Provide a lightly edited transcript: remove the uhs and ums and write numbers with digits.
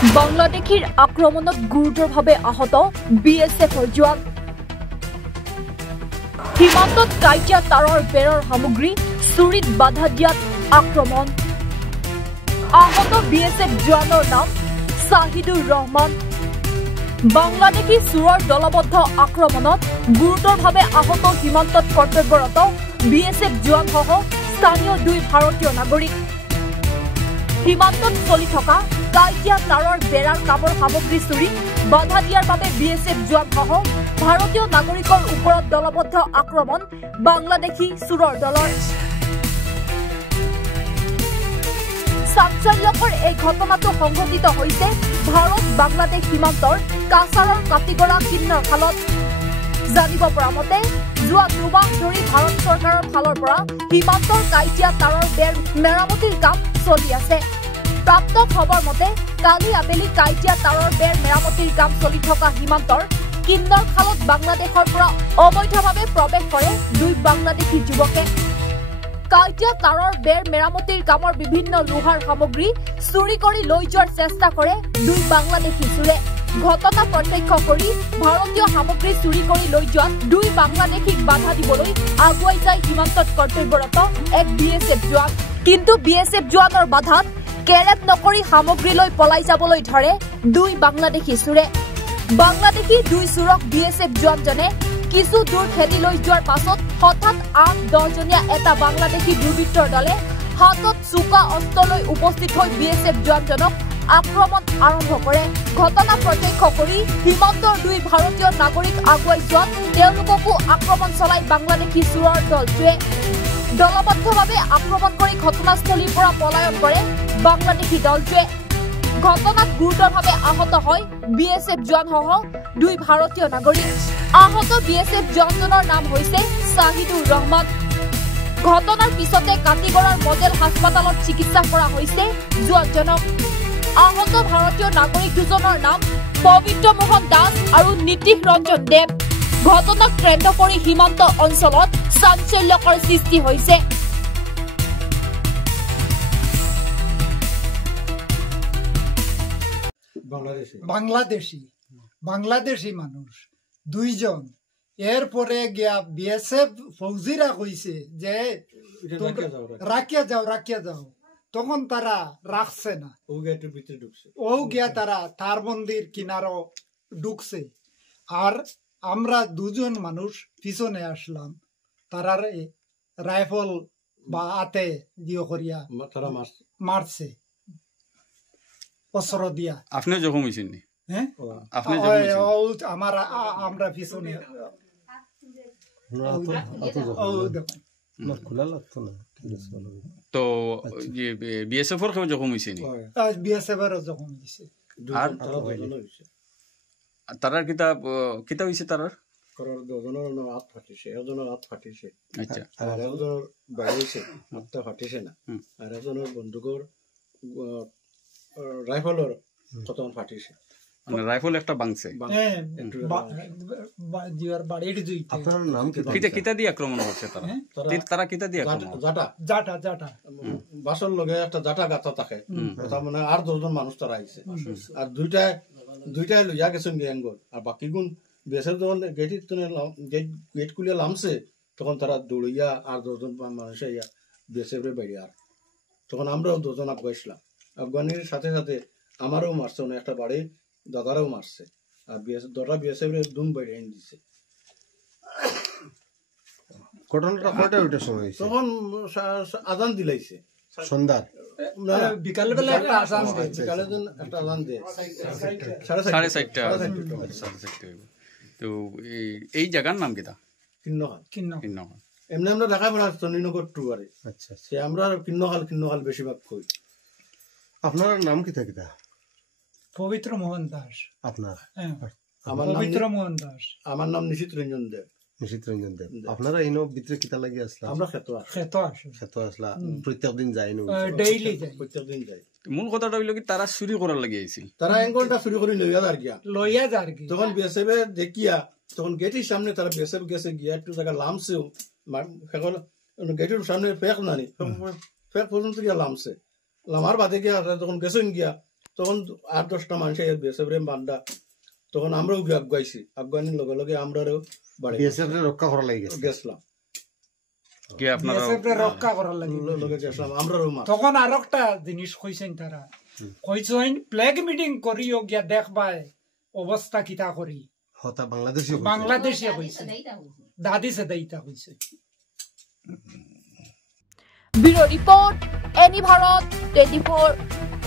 বাংলাদেশীৰ আক্ৰমণত গুৰুতৰভাৱে আহত বিএছএফৰ জোৱান। সীমান্তত কাইটিয়া তাৰৰ বেৰৰ সামগ্ৰী চুৰিত বাধা দিয়াত আক্ৰমণ। আহত বিএছএফ জোৱানৰ নাম ছাহিদুৰ ৰহমান। বাংলাদেশী চোৰৰ দলবদ্ধ আক্ৰমণত গুৰুতৰভাৱে আহত সীমান্তত কৰ্তব্যৰত বিএছএফ জোৱানসহ স্থানীয় 2 ভাৰতীয় নাগৰিক। সীমান্তত চলি থকা কাইটিয়া তাৰৰ বেৰাৰ কামৰ সামগ্ৰী চুৰিত বাধা দিয়াৰ বাবে বিএছএফ জোৱানসহ ভাৰতীয় নাগৰিকৰ ওপৰত দলবদ্ধ আক্ৰমণ বাংলাদেশী চোৰৰ দলৰ। চাঞ্চল্যকৰ এই ঘটনাটো সংঘটিত হৈছে ভাৰত বাংলাদেশ সীমান্তৰ কাছাৰৰ কাটিগড়া কিন্নৰ খালত। জানিব পৰা মতে যোৱা 2 মাহ ধৰি ভাৰত চৰকাৰৰ ফালৰ পৰা সীমান্তৰ কাইটিয়া তাৰৰ বেৰ মেৰামতিৰ কাম চলি আছে। প্ৰাপ্ত খবৰ মতে কালি আবেলি কাইটিয়া তাৰৰ বেৰ মেৰামতিৰ কাম চলি থকা সীমান্তৰ কিন্নৰ খালত বাংলাদেশৰ পৰা অবৈধভাৱে প্ৰৱেশ কৰে 2 বাংলাদেশী যুৱকে। কাইটিয়া তাৰৰ বেৰ মেৰামতিৰ কামৰ বিভিন্ন লোহাৰ সামগ্ৰী চুৰি কৰি লৈ যোৱাৰ চেষ্টা কৰে 2 বাংলাদেশী চোৰে। ঘটনা প্ৰত্যক্ষ কৰি ভাৰতীয় সামগ্ৰী চুৰি কৰি লৈ যোৱাত 2 বাংলাদেশীক বাধা দিবলৈ আগুৱাই যায় সীমান্তত কৰ্তব্যৰত এক বিএছএফ জোৱান। কিন্তু বিএছএফ জোৱানৰ বাধাত কেৰেপ নকৰি সামগ্ৰী লৈ পলাই যাবলৈ ধৰে 2 বাংলাদেশী চোৰে। বাংলাদেশী 2 চোৰক বিএছএফ জোৱানজনে কিছু দূৰ খেদি লৈ যোৱাৰ পাছত হঠাৎ 8-10 জনীয়া এটা বাংলাদেশী দুৰ্বৃত্তৰ দলে হাতত চোকা অস্ত্ৰ লৈ উপস্থিত হৈ বিএছএফ জোৱানজনক আক্ৰমণ আৰম্ভ কৰে। ঘটনা প্ৰত্যক্ষ কৰি সীমান্তৰ 2 ভাৰতীয় নাগৰিক আগুৱাই যোৱাত তেওঁলোককো আক্ৰমণ চলাই বাংলাদেশী চোৰৰ দলটোৱে। দলবদ্ধভাৱে আক্ৰমণ কৰি ঘটনাস্থলীৰ পৰা পলায়ন কৰে বাংলাদেশী দলটোৱে। ঘটনাত গুৰুতৰভাৱে আহত হয় বিএছএফ জোৱানসহ 2 ভাৰতীয় নাগৰিক। আহত বিএছএফ জোৱানজনৰ নাম হৈছে ছাহিদুৰ ৰহমান। ঘটনাৰ পিছতে কাটিগড়াৰ মডেল হাস্পতালত চিকিৎসা কৰা হৈছে জোৱানজনক। আহত ভাৰতীয় নাগৰিক দুজনৰ নাম পবিত্ৰ মোহন দাস আৰু নীতিশ ৰঞ্জন দেৱ। ঘটনাক কেন্দ্ৰ কৰি সীমান্ত অঞ্চলত চাঞ্চল্যকৰ সৃষ্টি হৈছে। বাংলাদেশী মানুষ 2 জন। এরপরে গিয়া বিএসএফ ফৌজিরা কইছে যে রাখিয়া যাও তখন তারা রাখছে না। ও গিয়া তারা তার মন্দির কিনারো ঢুকছে। আর আমরা 2 জন মানুষ পিছনে আসলাম। তারার রাইফল বা হাতে দিয়ে করিয়া মারছে অস্ত্র দিয়া। আপনি জখম হয়েছেন নি? হ্যাঁ, আমরা পিছনে তো বিএসএফ এর কেউ জখম হয়েছে নি? বিএসএফ এর জখম হয়েছে। আর তারার কিতা হয়েছে? তারার হাত ফাটিছে, একজনের হাত ফাটিছে, আচ্ছা, আর একজনের বাইরেছে হাতটা ফাটিছে না, আর একজনের বন্দুকের রাইফলের কতন ফাটিছে। মানে রাইফল একটা বাংছে। আপনার নাম কি? কিতা দিয়ে আক্রমণ করছে তারা? তারা কিতা দিয়ে আক্রমণ? জাটা বাসর লগে একটা জাটা গাতা থাকে, তার মানে আর 10 জন মানুষ তারা আইছে। আর দুইটাই লইয়া গেছেন গ্যাঙ্গল। আর বাকি গুণ বেসের যখন গেট খুলিয়া লামছে তখন তারা দৌড়িয়া আর 10 জন মানুষ আইয়া বেসের বাইরে। আর তখন আমরাও 2 জন আফগাইছিলাম। আফগানির সাথে সাথে আমারও মারছে, একটা বাড়ি দাদারাও মারছে। আর বিএসএফ দুম বাইরে এনে দিছে। ঘটনাটা কয়টায় ওইটার সময় হয়েছে? তখন আজান দিলাইছে সন্ধ্যার, বিকালে বেলা একটা আজান দেয় 4:30। তো এই জায়গার নাম কিতা? কিন্নহাল। এমনি আমরা দেখা বেড়া চন্ডীনগর 2 আরে। আচ্ছা, আমরা কিন্নহাল বেশিরভাগ কই। আপনার নাম কিতা? পবিত্র মোহন দাস। আপনার? পবিত্র মোহন দাস। আমার নাম নিশিত রঞ্জন দেব। আপনারা এই ভিতরে কিতা লাগি আসলা? আমরা খেতো আসলা। প্রত্যেকদিন যাই না? ডেইলি যাই। মূল কথাটা হইল কি, তারা চুরি করার লাগি আইছিল। তারা এঙ্গলটা চুরি করে লইয়া যার গিয়া। তখন বিএসএফ দেখিয়া তখন গেটের সামনে তারা বিএসএফ গেছে গিয়া একটু জায়গা লামছেও। গেটের সামনে ফেক নানি, ফেক পর্যন্ত গিয়া লামছে। লামার বাদে গিয়া তখন গেছেন গিয়া তখন 8-10টা মানুষ বিএসএফ রে বান্ধা তখন আমরাও আগুয়াইছি আগুয়ানির লগে লগে আমরাও বাড়ি বিএসএফ রে রক্ষা করা লাগি গেছলাম কে আপনারা রক্ষা করার লাগে লগে গেছলাম আমরাও মার তখন আর একটা জিনিস কইছেন তারা কইছেন প্লেগ মিটিং করিও গিয়া দেখবাই অবস্থা কিতা করি হতা বাংলাদেশী বাংলাদেশে কইছে দাদি সে দেইতা কইছে ব্যুরো রিপোর্ট এনি ভারত 24